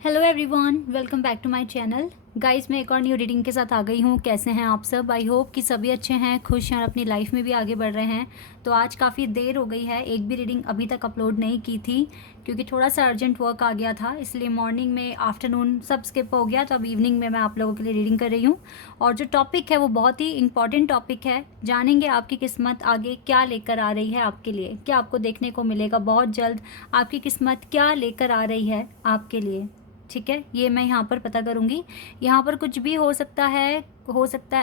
Hello everyone, welcome back to my channel. Guys, मैं एक और न्यू रीडिंग के साथ आ गई हूँ। कैसे हैं आप सब? आई होप कि सभी अच्छे हैं, खुश हैं और अपनी लाइफ में भी आगे बढ़ रहे हैं। तो आज काफ़ी देर हो गई है, एक भी रीडिंग अभी तक अपलोड नहीं की थी क्योंकि थोड़ा सा अर्जेंट वर्क आ गया था, इसलिए मॉर्निंग में, आफ्टरनून सब स्किप हो गया। तो अब इवनिंग में मैं आप लोगों के लिए रीडिंग कर रही हूँ और जो टॉपिक है वो बहुत ही इंपॉर्टेंट टॉपिक है। जानेंगे आपकी किस्मत आगे क्या लेकर आ रही है आपके लिए, क्या आपको देखने को मिलेगा बहुत जल्द, आपकी किस्मत क्या लेकर आ रही है आपके लिए। ठीक है, ये मैं यहाँ पर पता करूँगी। यहाँ पर कुछ भी हो सकता है,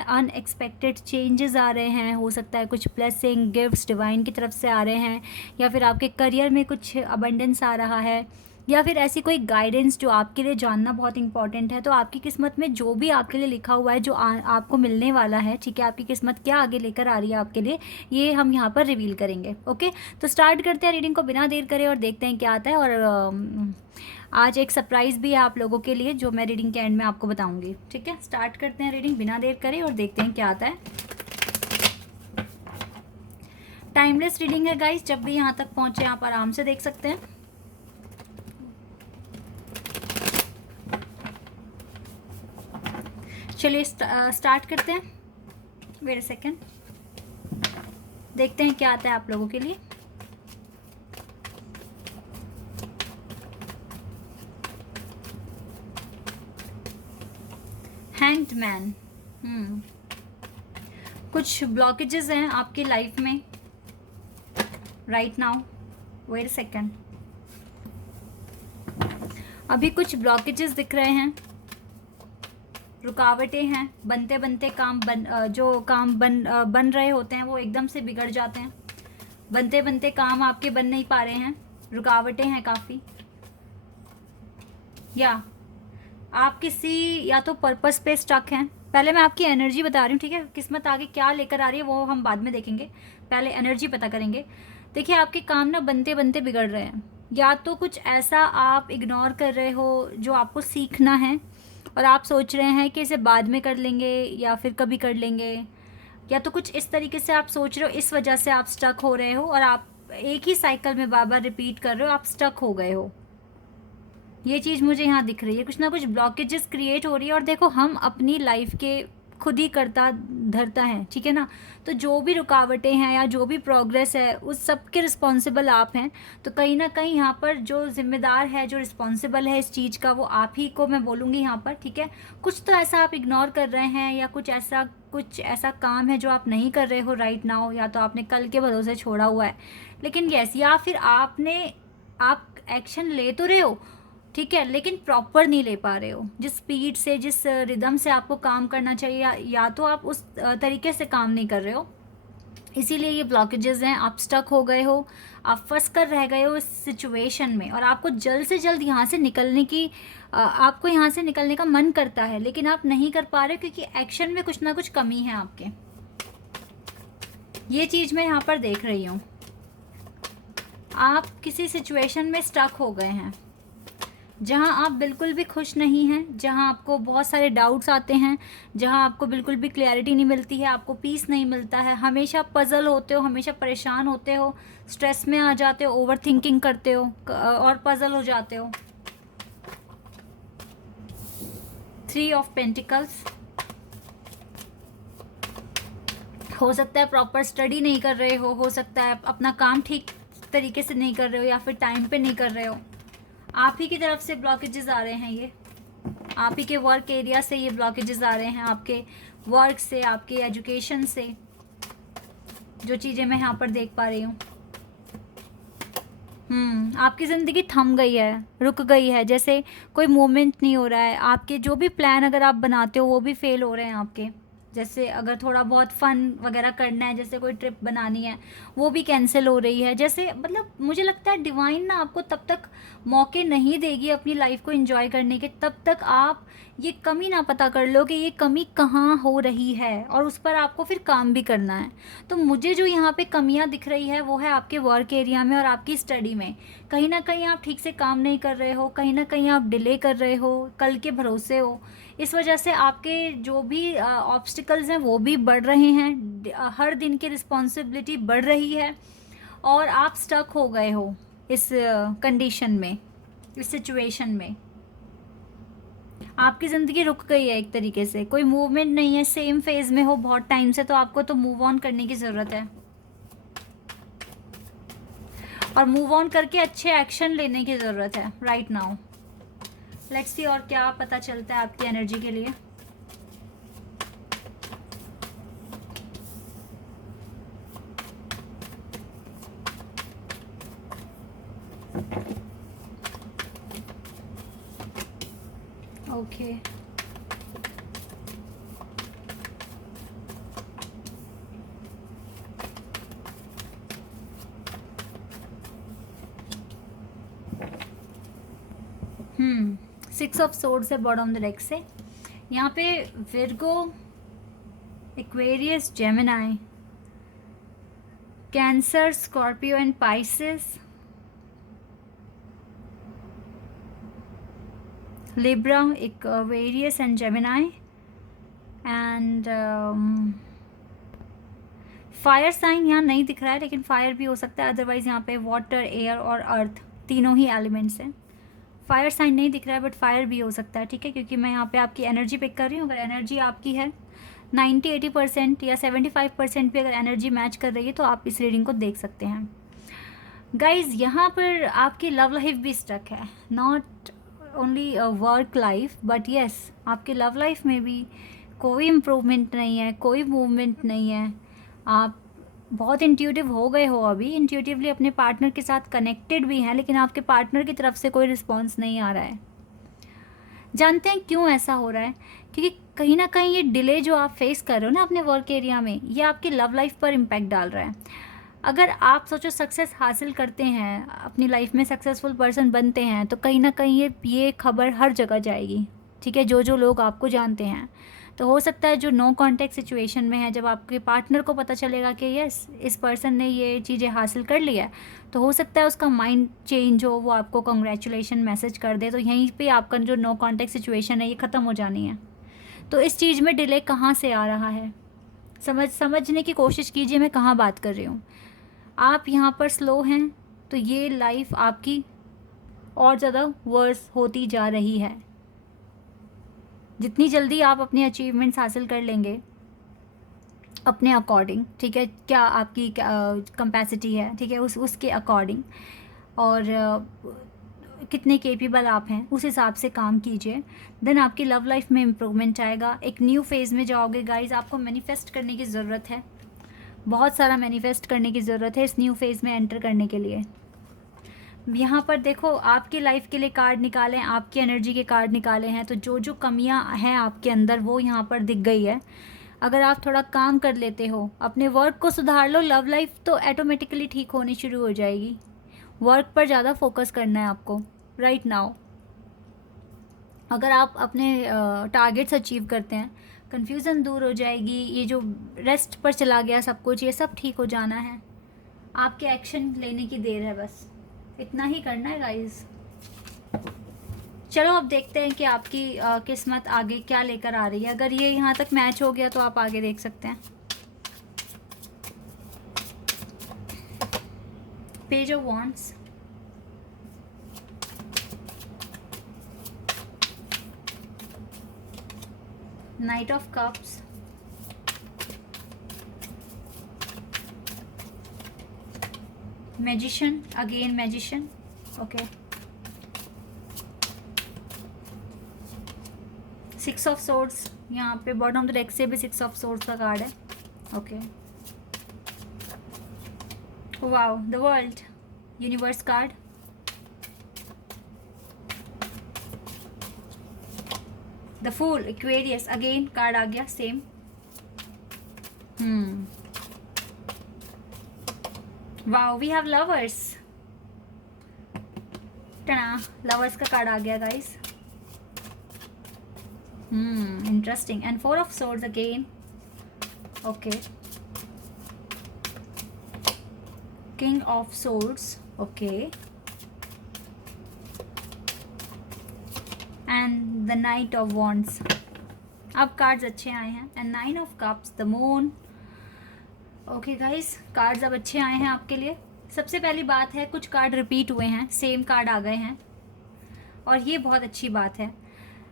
अनएक्सपेक्टेड चेंजेस आ रहे हैं, हो सकता है कुछ ब्लेसिंग गिफ्ट्स डिवाइन की तरफ से आ रहे हैं, या फिर आपके करियर में कुछ अबंडेंस आ रहा है, या फिर ऐसी कोई गाइडेंस जो आपके लिए जानना बहुत इंपॉर्टेंट है। तो आपकी किस्मत में जो भी आपके लिए लिखा हुआ है, जो आपको मिलने वाला है, ठीक है, आपकी किस्मत क्या आगे लेकर आ रही है आपके लिए, ये हम यहाँ पर रिवील करेंगे। ओके, तो स्टार्ट करते हैं रीडिंग को बिना देर करे और देखते हैं क्या आता है। और आज एक सरप्राइज़ भी है आप लोगों के लिए जो मैं रीडिंग के एंड में आपको बताऊंगी। ठीक है, स्टार्ट करते हैं रीडिंग बिना देर करे और देखते हैं क्या आता है। टाइमलेस रीडिंग है गाइस, जब भी यहाँ तक पहुँचे आप आराम से देख सकते हैं। चलिए स्टार्ट करते हैं। वेट अ सेकेंड, देखते हैं क्या आता है आप लोगों के लिए। Hanged man. कुछ ब्लॉकेजेस हैं आपकी लाइफ में right now. Wait a second, अभी कुछ ब्लॉकेजेस दिख रहे हैं, रुकावटें हैं, बनते बनते काम जो काम बन रहे होते हैं वो एकदम से बिगड़ जाते हैं। बनते बनते काम आपके बन नहीं पा रहे हैं, रुकावटें हैं काफ़ी। या आप किसी या तो पर्पस पे स्टक हैं। पहले मैं आपकी एनर्जी बता रही हूँ, ठीक है। किस्मत आगे क्या लेकर आ रही है वो हम बाद में देखेंगे, पहले एनर्जी पता करेंगे। देखिए, आपके काम ना बनते बनते बिगड़ रहे हैं। या तो कुछ ऐसा आप इग्नोर कर रहे हो जो आपको सीखना है और आप सोच रहे हैं कि इसे बाद में कर लेंगे या फिर कभी कर लेंगे, या तो कुछ इस तरीके से आप सोच रहे हो, इस वजह से आप स्टक हो रहे हो और आप एक ही साइकिल में बार बार रिपीट कर रहे हो, आप स्टक हो गए हो। ये चीज़ मुझे यहाँ दिख रही है, कुछ ना कुछ ब्लॉकेजेस क्रिएट हो रही है। और देखो, हम अपनी लाइफ के खुद ही करता धरता है, ठीक है ना। तो जो भी रुकावटें हैं या जो भी प्रोग्रेस है उस सब के रिस्पॉन्सिबल आप हैं। तो कहीं ना कहीं यहाँ पर जो जिम्मेदार है, जो रिस्पॉन्सिबल है इस चीज़ का, वो आप ही को मैं बोलूँगी यहाँ पर, ठीक है। कुछ तो ऐसा आप इग्नोर कर रहे हैं या कुछ ऐसा काम है जो आप नहीं कर रहे हो राइट नाउ, या तो आपने कल के भरोसे छोड़ा हुआ है। लेकिन यस, या फिर आप एक्शन ले तो रहे हो, ठीक है, लेकिन प्रॉपर नहीं ले पा रहे हो। जिस स्पीड से, जिस रिदम से आपको काम करना चाहिए, या तो आप उस तरीके से काम नहीं कर रहे हो, इसीलिए ये ब्लॉकेजेस हैं। आप स्टक हो गए हो, आप फंस कर रह गए हो इस सिचुएशन में और आपको जल्द से जल्द यहाँ से निकलने की आपको यहाँ से निकलने का मन करता है, लेकिन आप नहीं कर पा रहे क्योंकि एक्शन में कुछ ना कुछ कमी है आपके। ये चीज़ मैं यहाँ पर देख रही हूँ। आप किसी सिचुएशन में स्टक हो गए हैं जहां आप बिल्कुल भी खुश नहीं हैं, जहां आपको बहुत सारे डाउट्स आते हैं, जहां आपको बिल्कुल भी क्लैरिटी नहीं मिलती है, आपको पीस नहीं मिलता है, हमेशा पजल होते हो, हमेशा परेशान होते हो, स्ट्रेस में आ जाते हो, ओवर थिंकिंग करते हो और पजल हो जाते हो। 3 ऑफ पेंटिकल्स। हो सकता है प्रॉपर स्टडी नहीं कर रहे हो सकता है अपना काम ठीक तरीके से नहीं कर रहे हो या फिर टाइम पे नहीं कर रहे हो। आप ही की तरफ से ब्लॉकेजेस आ रहे हैं, ये आप ही के वर्क एरिया से ये ब्लॉकेजेस आ रहे हैं, आपके वर्क से, आपके एजुकेशन से, जो चीज़ें मैं यहाँ पर देख पा रही हूँ। आपकी ज़िंदगी थम गई है, रुक गई है, जैसे कोई मूवमेंट नहीं हो रहा है। आपके जो भी प्लान अगर आप बनाते हो वो भी फेल हो रहे हैं आपके। जैसे अगर थोड़ा बहुत फ़न वगैरह करना है, जैसे कोई ट्रिप बनानी है, वो भी कैंसिल हो रही है। जैसे मतलब मुझे लगता है डिवाइन ना आपको तब तक मौके नहीं देगी अपनी लाइफ को एंजॉय करने के, तब तक आप ये कमी ना पता कर लो कि ये कमी कहाँ हो रही है और उस पर आपको फिर काम भी करना है। तो मुझे जो यहाँ पे कमियाँ दिख रही है वो है आपके वर्क एरिया में और आपकी स्टडी में। कहीं ना कहीं आप ठीक से काम नहीं कर रहे हो, कहीं ना कहीं आप डिले कर रहे हो, कल के भरोसे हो। इस वजह से आपके जो भी ऑब्स्टिकल्स हैं वो भी बढ़ रहे हैं, हर दिन की रिस्पॉन्सिबिलिटी बढ़ रही है और आप स्टक हो गए हो इस कंडीशन में, इस सिचुएशन में। आपकी ज़िंदगी रुक गई है एक तरीके से, कोई मूवमेंट नहीं है, सेम फेज में हो बहुत टाइम से, तो आपको तो मूव ऑन करने की ज़रूरत है और मूव ऑन करके अच्छे एक्शन लेने की ज़रूरत है राइट नाउ। लेट्स सी और क्या पता चलता है आपकी एनर्जी के लिए। ओके सिक्स ऑफ सोर्ड्स है बॉटम ऑफ द डेक से। यहाँ पे Virgo, Aquarius, Gemini, Cancer, Scorpio and Pisces, Libra, Aquarius and Gemini and fire sign यहाँ नहीं दिख रहा है, लेकिन फायर भी हो सकता है, अदरवाइज यहाँ पे वाटर, एयर और अर्थ तीनों ही एलिमेंट्स हैं। फायर साइन नहीं दिख रहा है बट फायर भी हो सकता है, ठीक है, क्योंकि मैं यहाँ पे आपकी एनर्जी पिक कर रही हूँ। अगर एनर्जी आपकी है 90-80% या 75% भी अगर एनर्जी मैच कर रही है तो आप इस रीडिंग को देख सकते हैं। गाइज यहाँ पर आपकी लव लाइफ भी स्टक है, not only work life but yes, आपकी लव लाइफ में भी कोई इम्प्रूवमेंट नहीं है, कोई मूवमेंट नहीं है। आप बहुत इंट्यूटिव हो गए हो, अभी इंट्यूटिवली अपने पार्टनर के साथ कनेक्टेड भी हैं, लेकिन आपके पार्टनर की तरफ से कोई रिस्पॉन्स नहीं आ रहा है। जानते हैं क्यों ऐसा हो रहा है? क्योंकि कहीं ना कहीं ये डिले जो आप फेस कर रहे हो ना अपने वर्क एरिया में, ये आपकी लव लाइफ पर इम्पैक्ट डाल रहा है। अगर आप सोचो सक्सेस हासिल करते हैं, अपनी लाइफ में सक्सेसफुल पर्सन बनते हैं, तो कहीं ना कहीं ये खबर हर जगह जाएगी, ठीक है, जो लोग आपको जानते हैं। तो हो सकता है जो नो कॉन्टैक्ट सिचुएशन में है, जब आपके पार्टनर को पता चलेगा कि यस इस पर्सन ने ये चीज़ें हासिल कर ली है, तो हो सकता है उसका माइंड चेंज हो, वो आपको कॉन्ग्रेचुलेशन मैसेज कर दे, तो यहीं पे आपका जो नो कॉन्टैक्ट सिचुएशन है ये ख़त्म हो जानी है। तो इस चीज़ में डिले कहाँ से आ रहा है, समझने की कोशिश कीजिए मैं कहाँ बात कर रही हूँ। आप यहाँ पर स्लो हैं तो ये लाइफ आपकी और ज़्यादा वर्स होती जा रही है। जितनी जल्दी आप अपने अचीवमेंट्स हासिल कर लेंगे अपने अकॉर्डिंग, ठीक है, क्या आपकी कैपेसिटी है, ठीक है, उसके अकॉर्डिंग, और कितने केपेबल आप हैं उस हिसाब से काम कीजिए, देन आपकी लव लाइफ में इम्प्रूवमेंट आएगा, एक न्यू फेज़ में जाओगे। गाइज आपको मैनिफेस्ट करने की ज़रूरत है, बहुत सारा मैनिफेस्ट करने की ज़रूरत है इस न्यू फेज़ में एंटर करने के लिए। यहाँ पर देखो आपकी लाइफ के लिए कार्ड निकाले हैं, आपकी एनर्जी के कार्ड निकाले हैं, तो जो कमियाँ हैं आपके अंदर वो यहाँ पर दिख गई है। अगर आप थोड़ा काम कर लेते हो, अपने वर्क को सुधार लो, लव लाइफ तो ऑटोमेटिकली ठीक होनी शुरू हो जाएगी। वर्क पर ज़्यादा फोकस करना है आपको राइट नाउ। अगर आप अपने टारगेट्स अचीव करते हैं, कन्फ्यूज़न दूर हो जाएगी, ये जो रेस्ट पर चला गया सब कुछ, ये सब ठीक हो जाना है। आपके एक्शन लेने की देर है, बस इतना ही करना है गाइस। चलो अब देखते हैं कि आपकी किस्मत आगे क्या लेकर आ रही है। अगर ये यहाँ तक मैच हो गया तो आप आगे देख सकते हैं। Page of wands, knight of cups, magician, again magician, okay, six of swords, यहाँ पे बॉटम ऑफ द डेक से भी सिक्स ऑफ सोर्ड्स का कार्ड है, okay, wow, the world, universe card, the fool, Aquarius, again card आ गया same, wow, we have lovers, टना, lovers का कार्ड आ गया guys, interesting, and four of swords again, okay, king of swords, okay, and the knight of wands। अब cards अच्छे आए हैं, and nine of cups, the moon, okay guys, cards अब अच्छे आए हैं आपके लिए। सबसे पहली बात है कुछ कार्ड रिपीट हुए हैं, सेम कार्ड आ गए हैं, और ये बहुत अच्छी बात है।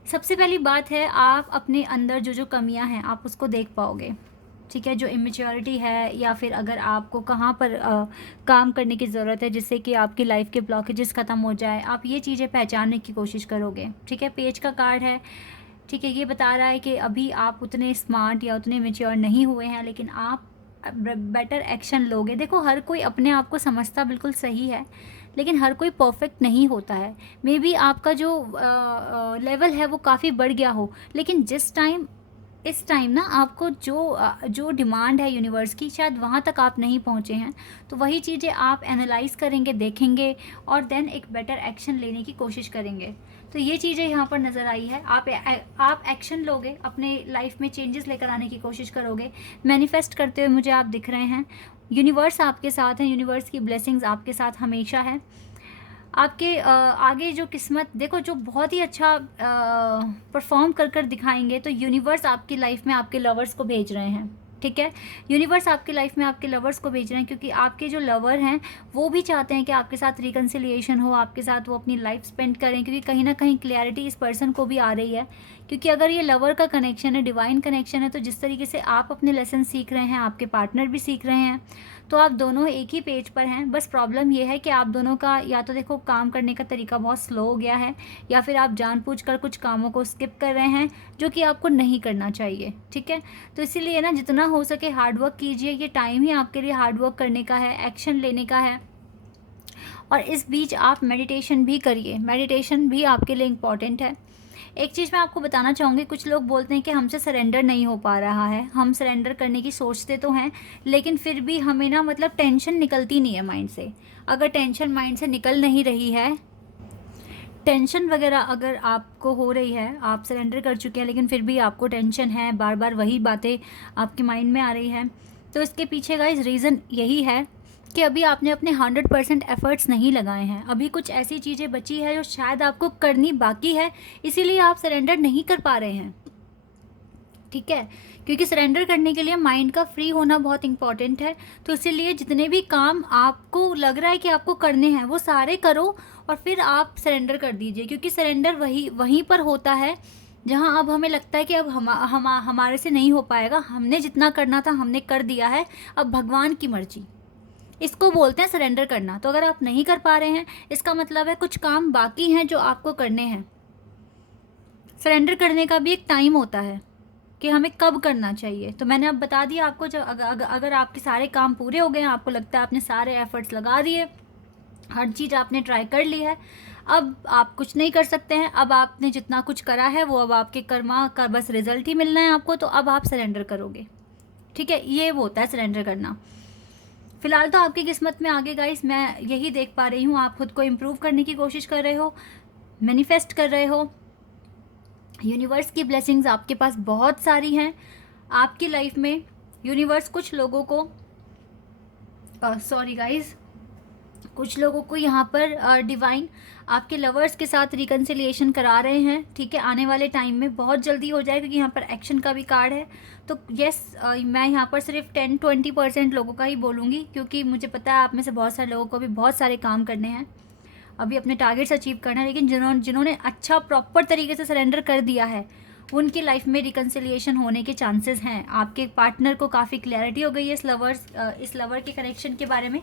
सबसे पहली बात है, आप अपने अंदर जो जो कमियां हैं आप उसको देख पाओगे, ठीक है। जो इमेच्योरिटी है या फिर अगर आपको कहाँ पर काम करने की ज़रूरत है जिससे कि आपकी लाइफ के ब्लॉकेजेस ख़त्म हो जाए, आप ये चीज़ें पहचानने की कोशिश करोगे, ठीक है। पेज का कार्ड है, ठीक है, ये बता रहा है कि अभी आप उतने स्मार्ट या उतने मेच्योर नहीं हुए हैं, लेकिन आप बेटर एक्शन लोगे। देखो, हर कोई अपने आप को समझता बिल्कुल सही है, लेकिन हर कोई परफेक्ट नहीं होता है। मे बी आपका जो लेवल है वो काफ़ी बढ़ गया हो, लेकिन इस टाइम ना आपको जो डिमांड है यूनिवर्स की, शायद वहाँ तक आप नहीं पहुँचे हैं। तो वही चीज़ें आप एनालाइज करेंगे, देखेंगे और देन एक बेटर एक्शन लेने की कोशिश करेंगे। तो ये चीज़ें यहाँ पर नज़र आई है। आप एक्शन लोगे, अपने लाइफ में चेंजेस लेकर आने की कोशिश करोगे, मैनिफेस्ट करते हुए मुझे आप दिख रहे हैं। यूनिवर्स आपके साथ है, यूनिवर्स की ब्लेसिंग्स आपके साथ हमेशा है। आपके आगे जो किस्मत, देखो, जो बहुत ही अच्छा परफॉर्म कर दिखाएंगे, तो यूनिवर्स आपकी लाइफ में आपके लवर्स को भेज रहे हैं, ठीक है। यूनिवर्स आपकी लाइफ में आपके लवर्स को भेज रहे हैं, क्योंकि आपके जो लवर हैं वो भी चाहते हैं कि आपके साथ रिकन्सिलिएशन हो, आपके साथ वो अपनी लाइफ स्पेंड करें, क्योंकि कहीं ना कहीं क्लैरिटी इस पर्सन को भी आ रही है। क्योंकि अगर ये लवर का कनेक्शन है, डिवाइन कनेक्शन है, तो जिस तरीके से आप अपने लेसन सीख रहे हैं, आपके पार्टनर भी सीख रहे हैं, तो आप दोनों एक ही पेज पर हैं। बस प्रॉब्लम ये है कि आप दोनों का या तो देखो काम करने का तरीका बहुत स्लो हो गया है, या फिर आप जानबूझकर कुछ कामों को स्किप कर रहे हैं जो कि आपको नहीं करना चाहिए, ठीक है। तो इसीलिए ना, जितना हो सके हार्ड वर्क कीजिए। ये टाइम ही आपके लिए हार्ड वर्क करने का है, एक्शन लेने का है। और इस बीच आप मेडिटेशन भी करिए, मेडिटेशन भी आपके लिए इम्पॉर्टेंट है। एक चीज़ मैं आपको बताना चाहूँगी, कुछ लोग बोलते हैं कि हमसे सरेंडर नहीं हो पा रहा है, हम सरेंडर करने की सोचते तो हैं, लेकिन फिर भी हमें ना, मतलब टेंशन निकलती नहीं है माइंड से। अगर टेंशन माइंड से निकल नहीं रही है, टेंशन वगैरह अगर आपको हो रही है, आप सरेंडर कर चुके हैं लेकिन फिर भी आपको टेंशन है, बार बार वही बातें आपके माइंड में आ रही हैं, तो इसके पीछे गाइस रीज़न यही है कि अभी आपने अपने 100% एफर्ट्स नहीं लगाए हैं। अभी कुछ ऐसी चीज़ें बची है जो शायद आपको करनी बाकी है, इसीलिए आप सरेंडर नहीं कर पा रहे हैं, ठीक है। क्योंकि सरेंडर करने के लिए माइंड का फ्री होना बहुत इंपॉर्टेंट है। तो इसीलिए जितने भी काम आपको लग रहा है कि आपको करने हैं, वो सारे करो और फिर आप सरेंडर कर दीजिए। क्योंकि सरेंडर वहीं पर होता है जहां अब हमें लगता है कि अब हमारे से नहीं हो पाएगा, हमने जितना करना था हमने कर दिया है, अब भगवान की मर्जी, इसको बोलते हैं सरेंडर करना। तो अगर आप नहीं कर पा रहे हैं, इसका मतलब है कुछ काम बाकी हैं जो आपको करने हैं। सरेंडर करने का भी एक टाइम होता है कि हमें कब करना चाहिए। तो मैंने अब बता दिया आपको, जब अगर आपके सारे काम पूरे हो गए हैं, आपको लगता है आपने सारे एफर्ट्स लगा दिए, हर चीज़ आपने ट्राई कर ली है, अब आप कुछ नहीं कर सकते हैं। अब आपने जितना कुछ करा है वो अब आपके कर्मा का बस रिजल्ट ही मिलना है आपको, तो अब आप सरेंडर करोगे, ठीक है। ये वो होता है सरेंडर करना। फिलहाल तो आपकी किस्मत में आगे गाइस मैं यही देख पा रही हूँ, आप खुद को इम्प्रूव करने की कोशिश कर रहे हो, मैनिफेस्ट कर रहे हो। यूनिवर्स की ब्लेसिंग्स आपके पास बहुत सारी हैं आपकी लाइफ में। यूनिवर्स कुछ लोगों को सॉरी गाइस, कुछ लोगों को यहाँ पर डिवाइन आपके लवर्स के साथ रिकन्सिलिएशन करा रहे हैं, ठीक है। आने वाले टाइम में बहुत जल्दी हो जाए, क्योंकि यहाँ पर एक्शन का भी कार्ड है। तो यस, मैं यहाँ पर सिर्फ 10-20% लोगों का ही बोलूँगी, क्योंकि मुझे पता है आप में से बहुत सारे लोगों को भी बहुत सारे काम करने हैं, अभी अपने टारगेट्स अचीव करना है। लेकिन जिन्होंने अच्छा प्रॉपर तरीके से सरेंडर कर दिया है, उनकी लाइफ में रिकन्सिलिएशन होने के चांसेस हैं। आपके पार्टनर को काफ़ी क्लैरिटी हो गई है इस लवर के कनेक्शन के बारे में,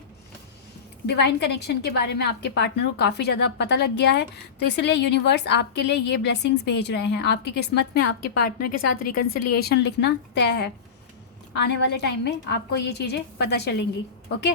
डिवाइन कनेक्शन के बारे में आपके पार्टनर को काफ़ी ज़्यादा पता लग गया है। तो इसलिए यूनिवर्स आपके लिए ये ब्लेसिंग्स भेज रहे हैं। आपकी किस्मत में आपके पार्टनर के साथ रिकन्सिलिएशन लिखना तय है। आने वाले टाइम में आपको ये चीज़ें पता चलेंगी, ओके।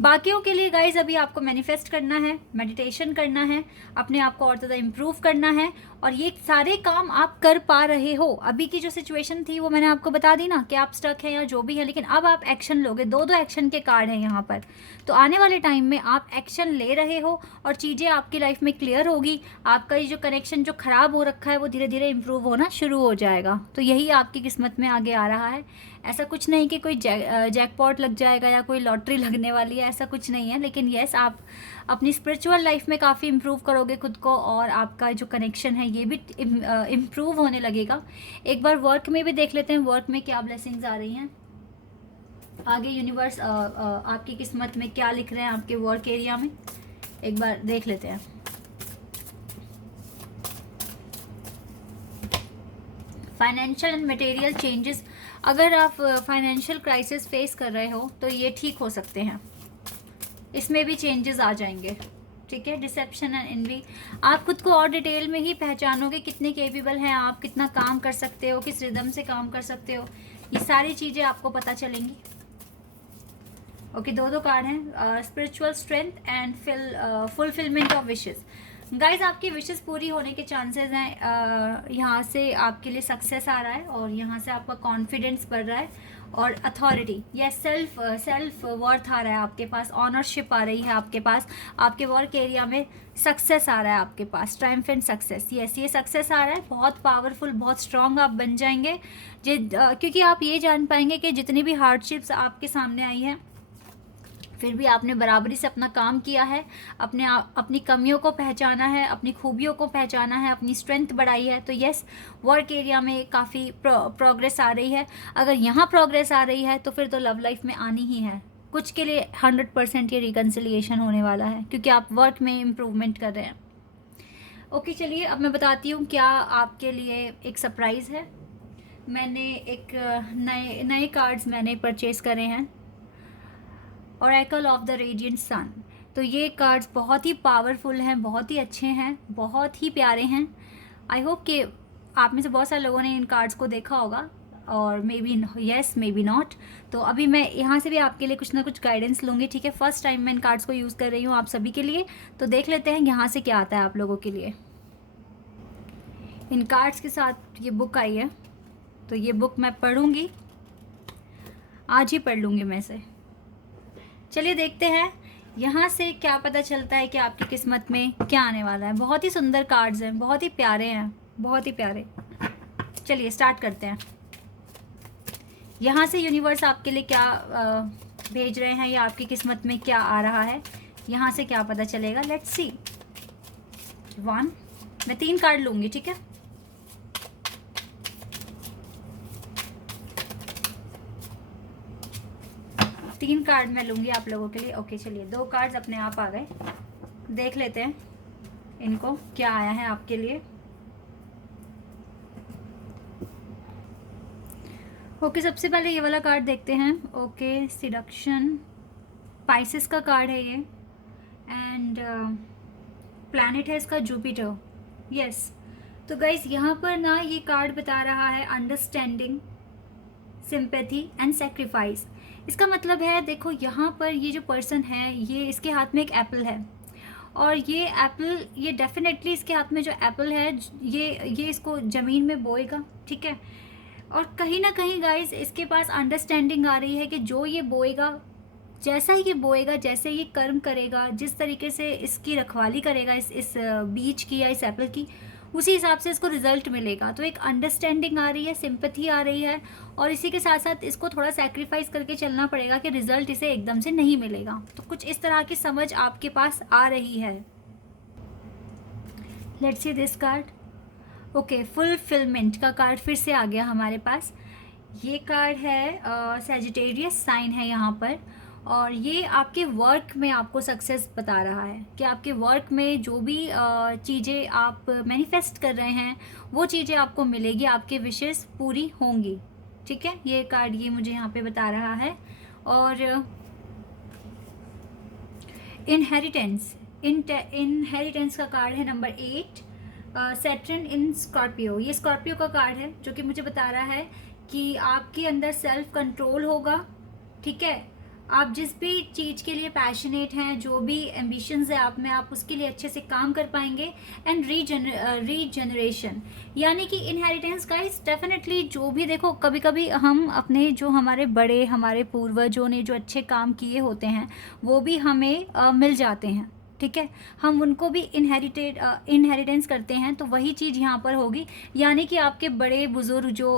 बाकियों के लिए गाइज अभी आपको मैनिफेस्ट करना है, मेडिटेशन करना है, अपने आप को और ज़्यादा इम्प्रूव करना है, और ये सारे काम आप कर पा रहे हो। अभी की जो सिचुएशन थी वो मैंने आपको बता दी ना कि आप स्टक हैं या जो भी है, लेकिन अब आप एक्शन लोगे। दो एक्शन के कार्ड हैं यहाँ पर। तो आने वाले टाइम में आप एक्शन ले रहे हो और चीज़ें आपकी लाइफ में क्लियर होगी। आपका ये जो कनेक्शन जो ख़राब हो रखा है वो धीरे धीरे इम्प्रूव होना शुरू हो जाएगा। तो यही आपकी किस्मत में आगे आ रहा है। ऐसा कुछ नहीं कि कोई जैकपॉट लग जाएगा या कोई लॉटरी लगने वाली है, ऐसा कुछ नहीं है। लेकिन येस, आप अपनी स्पिरिचुअल लाइफ में काफ़ी इम्प्रूव करोगे खुद को, और आपका जो कनेक्शन है ये भी इम्प्रूव होने लगेगा। एक बार वर्क में भी देख लेते हैं, वर्क में क्या ब्लेसिंग्स आ रही हैं आगे। यूनिवर्स आपकी किस्मत में क्या लिख रहे हैं आपके वर्क एरिया में, एक बार देख लेते हैं। फाइनेंशियल एंड मटेरियल चेंजेस, अगर आप फाइनेंशियल क्राइसिस फेस कर रहे हो तो ये ठीक हो सकते हैं, इसमें भी चेंजेस आ जाएंगे, ठीक है। डिसेप्शन एंड एनवी, आप खुद को और डिटेल में ही पहचानोगे, कितने केपेबल हैं आप, कितना काम कर सकते हो, किस रिदम से काम कर सकते हो, ये सारी चीज़ें आपको पता चलेंगी। ओके, दो कार्ड हैं, spiritual strength and fulfilment of wishes. Guys, आपकी विशेस पूरी होने के चांसेस हैं, यहाँ से आपके लिए सक्सेस आ रहा है और यहाँ से आपका कॉन्फिडेंस बढ़ रहा है और अथॉरिटी या सेल्फ वर्थ आ रहा है आपके पास, ऑनरशिप आ रही है आपके पास, आपके वर्क एरिया में सक्सेस आ रहा है आपके पास, ट्रायम्फेंट सक्सेस। यस, ये सक्सेस आ रहा है, बहुत पावरफुल, बहुत स्ट्रांग आप बन जाएंगे क्योंकि आप ये जान पाएंगे कि जितनी भी हार्डशिप्स आपके सामने आई हैं फिर भी आपने बराबरी से अपना काम किया है, अपनी कमियों को पहचाना है, अपनी खूबियों को पहचाना है, अपनी स्ट्रेंथ बढ़ाई है। तो यस, वर्क एरिया में काफ़ी प्रोग्रेस आ रही है। अगर यहाँ प्रोग्रेस आ रही है तो फिर तो लव लाइफ में आनी ही है। कुछ के लिए 100% ये रिकन्सिलिएशन होने वाला है क्योंकि आप वर्क में इम्प्रूवमेंट कर रहे हैं। ओके, चलिए अब मैं बताती हूँ क्या आपके लिए एक सरप्राइज़ है। मैंने एक नए कार्ड्स मैंने परचेज़ करे हैं, ओरेकल ऑफ द रेडिएंट सन। तो ये कार्ड्स बहुत ही पावरफुल हैं, बहुत ही अच्छे हैं, बहुत ही प्यारे हैं। आई होप कि आप में से बहुत सारे लोगों ने इन कार्ड्स को देखा होगा और may be yes may be not. तो अभी मैं यहाँ से भी आपके लिए कुछ ना कुछ गाइडेंस लूँगी, ठीक है। फर्स्ट टाइम मैं इन कार्ड्स को यूज़ कर रही हूँ आप सभी के लिए, तो देख लेते हैं यहाँ से क्या आता है आप लोगों के लिए। इन कार्ड्स के साथ ये बुक आई है, तो ये बुक मैं पढ़ूँगी, आज ही पढ़ लूँगी मैं इसे। चलिए देखते हैं यहाँ से क्या पता चलता है कि आपकी किस्मत में क्या आने वाला है। बहुत ही सुंदर कार्ड्स हैं, बहुत ही प्यारे हैं, बहुत ही प्यारे। चलिए स्टार्ट करते हैं। यहाँ से यूनिवर्स आपके लिए क्या भेज रहे हैं या आपकी किस्मत में क्या आ रहा है, यहाँ से क्या पता चलेगा। Let's see. 1, मैं 3 कार्ड लूँगी, ठीक है। तीन कार्ड मैं लूँगी आप लोगों के लिए। ओके, चलिए 2 कार्ड्स अपने आप आ गए, देख लेते हैं इनको क्या आया है आपके लिए। ओके, सबसे पहले ये वाला कार्ड देखते हैं। ओके, सिडक्शन, पाइसेस का कार्ड है ये एंड प्लैनेट है इसका जुपिटर। यस, तो गाइस यहाँ पर ना ये कार्ड बता रहा है अंडरस्टैंडिंग, सिंपैथी एंड सेक्रीफाइस। इसका मतलब है, देखो यहाँ पर ये जो पर्सन है ये इसके हाथ में एक एप्पल है और ये एप्पल, ये डेफिनेटली इसके हाथ में जो एप्पल है ये इसको ज़मीन में बोएगा, ठीक है। और कहीं ना कहीं गाइस इसके पास अंडरस्टैंडिंग आ रही है कि जो ये बोएगा, जैसा ये बोएगा, जैसे ये कर्म करेगा, जिस तरीके से इसकी रखवाली करेगा इस बीज की या इस एप्पल की, उसी हिसाब से इसको रिजल्ट मिलेगा। तो एक अंडरस्टैंडिंग आ रही है, सिंपैथी आ रही है और इसी के साथ साथ इसको थोड़ा सैक्रिफाइस करके चलना पड़ेगा कि रिजल्ट इसे एकदम से नहीं मिलेगा। तो कुछ इस तरह की समझ आपके पास आ रही है। Let's see this card. Okay, fulfilment का कार्ड फिर से आ गया हमारे पास। ये कार्ड है सैजिटेरियस साइन है यहाँ पर और ये आपके वर्क में आपको सक्सेस बता रहा है कि आपके वर्क में जो भी चीज़ें आप मैनिफेस्ट कर रहे हैं वो चीज़ें आपको मिलेगी, आपके विशेस पूरी होंगी, ठीक है। ये कार्ड ये मुझे यहाँ पे बता रहा है। और इनहेरिटेंस का कार्ड है नंबर 8, सैटर्न इन स्कॉर्पियो। ये स्कॉर्पियो का कार्ड है जो कि मुझे बता रहा है कि आपके अंदर सेल्फ कंट्रोल होगा, ठीक है। आप जिस भी चीज़ के लिए पैशनेट हैं, जो भी एम्बिशंस है आप में, आप उसके लिए अच्छे से काम कर पाएंगे। एंड रीजनरेशन, यानी कि इनहेरिटेंस गाइस डेफिनेटली जो भी, देखो कभी कभी हम अपने जो हमारे बड़े, हमारे पूर्वजों ने जो अच्छे काम किए होते हैं वो भी हमें मिल जाते हैं, ठीक है। हम उनको भी इनहेरिटेंस करते हैं, तो वही चीज़ यहाँ पर होगी। यानी कि आपके बड़े बुजुर्ग जो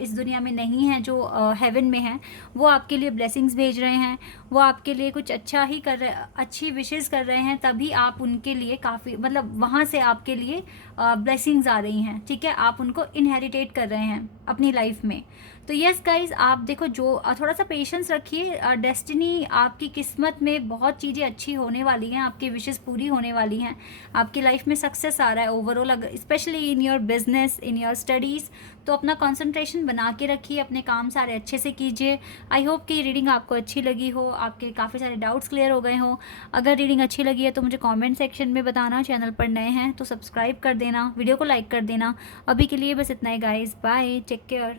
इस दुनिया में नहीं हैं, जो हेवन में हैं, वो आपके लिए ब्लेसिंग्स भेज रहे हैं, वो आपके लिए कुछ अच्छा ही कर रहे, अच्छी विशेस कर रहे हैं, तभी आप उनके लिए काफ़ी, मतलब वहाँ से आपके लिए ब्लेसिंग्स आ रही हैं, ठीक है। आप उनको इनहेरिटेट कर रहे हैं अपनी लाइफ में। तो यस गाइज, आप देखो जो थोड़ा सा पेशेंस रखिए, डेस्टिनी आपकी किस्मत में बहुत चीज़ें अच्छी होने वाली हैं, आपकी विशेस पूरी होने वाली हैं, आपकी लाइफ में सक्सेस आ रहा है ओवरऑल, अगर specially in your business, in your studies. तो अपना कंसंट्रेशन बना के रखिए, अपने काम सारे अच्छे से कीजिए। आई होप कि रीडिंग आपको अच्छी लगी हो, आपके काफ़ी सारे डाउट्स क्लियर हो गए हो। अगर रीडिंग अच्छी लगी है तो मुझे कमेंट सेक्शन में बताना, चैनल पर नए हैं तो सब्सक्राइब कर देना, वीडियो को लाइक कर देना। अभी के लिए बस इतना ही गाइज, बाय, टेक केयर।